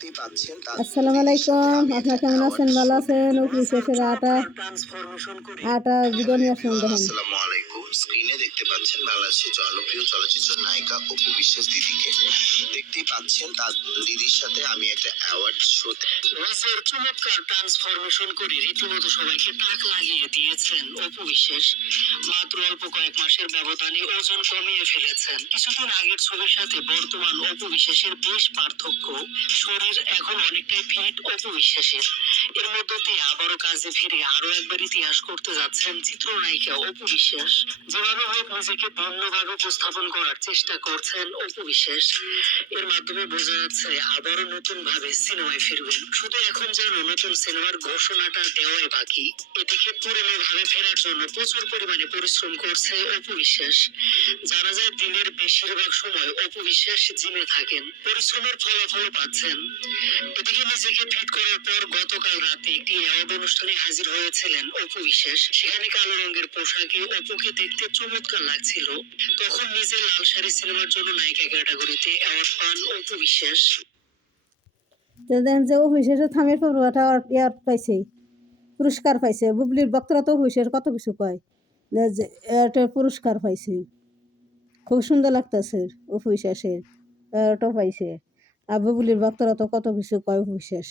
দেখতেই পাচ্ছেন আসসালামু আলাইকুম, আপনারা কেমন আছেন? ভালো আছেন? বিশেষের আটা ভিডিও নিয়ে আসলাম, দেখেন। আসসালামু আলাইকুম। স্ক্রিনে দেখতে পাচ্ছেন বাংলাদেশের জনপ্রিয় চলচ্চিত্র নায়িকা অপু বিশ্বাস দিদিকে। দেখতেই পাচ্ছেন তার দিদির সাথে আমি একটা অ্যাওয়ার্ড শোতে নিজের চমৎকার ট্রান্সফরমেশন করে রীতিমতো সবাইকে টাক লাগিয়ে দিয়েছেন অপু বিশ্বাস। মাত্র অল্প কয়েক মাসের ব্যবধানে ওজন কমিয়ে ফেলেছেন। কিছুদিন আগের ছবির সাথে বর্তমান অপু বিশ্বাসের বেশ পার্থক্য। শরীর এখন অনেকটাই ফিট অপু বিশ্বাসের। এর মধ্য দিয়ে আবারও কাজে ফিরে আরো একবার ইতিহাস করতে যাচ্ছেন চিত্রনায়িকা অপু বিশ্বাস। যেভাবে হোক নিজেকে ভিন্নভাবে উপস্থাপন করার চেষ্টা করছেন অপু বিশ্বাস। এর মাধ্যমে বোঝা যাচ্ছে আবারও নতুন ভাবে সিনেমায় ফিরবেন। শুধু এখন যেন নতুন সিনেমার ঘোষণাটা দেওয়াই বাকি। এদিকে পুরনো ভাবে ফেরার জন্য প্রচুর পরিমাণে পরিশ্রম করছে অপু বিশ্বাস। জানা যায় দিনের বেশিরভাগ সময় অপু বিশ্বাস জিমে থাকেন, পরিশ্রমের ফলাফল পাচ্ছেন। এদিকে নিজেকে ফিট করার পর গতকাল রাতে একটি অ্যাওয়ার্ড অনুষ্ঠানে হাজির হয়েছিলেন অপু বিশ্বাস। সেখানে কালো রঙের পোশাকে অপুকে দেখতে চমৎকার লাগছিল। তখন নিজের লাল শাড়ি সিনেমার জন্য নায়িকা ক্যাটাগরিতে অ্যাওয়ার্ড পান অপু বিশ্বাস। দেখেন যে অফিসের থামের পর ইয়ার পাইছে, পুরস্কার পাইছে। বুবলির বক্তরা তো অফিসের কত কিছু কয়, যে একটা পুরস্কার পাইছে, খুব সুন্দর লাগতেছে অফিসের এটা পাইছে। আর বুবলির বক্তরা তো কত কিছু কয় অফিসের।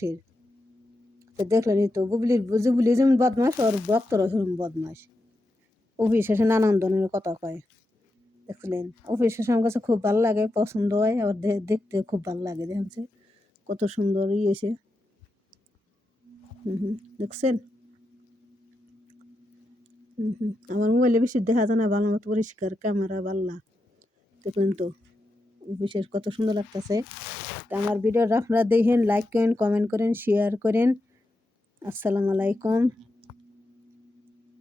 তো দেখলেনই তো, বুবলি যেমন বদমাস, ওর বক্তরা সেরকম বদমাস। অফিসের নানান ধরনের কথা কয়, দেখলেন। অফিসের আমার কাছে খুব ভালো লাগে, পছন্দ হয়, আবার দেখতে খুব ভালো লাগে। দেখছে কত সুন্দর এসে। দেখছেন। আমার মোবাইলে বেশি দেখা যায় না, ভালো মতো পরিষ্কার ক্যামেরা বাল্লা। দেখলেন তো বিশেষ কত সুন্দর লাগতেছে। তা আমার ভিডিওটা আপনারা দেখেন, লাইক করেন, কমেন্ট করেন, শেয়ার করেন। আসসালামু আলাইকুম।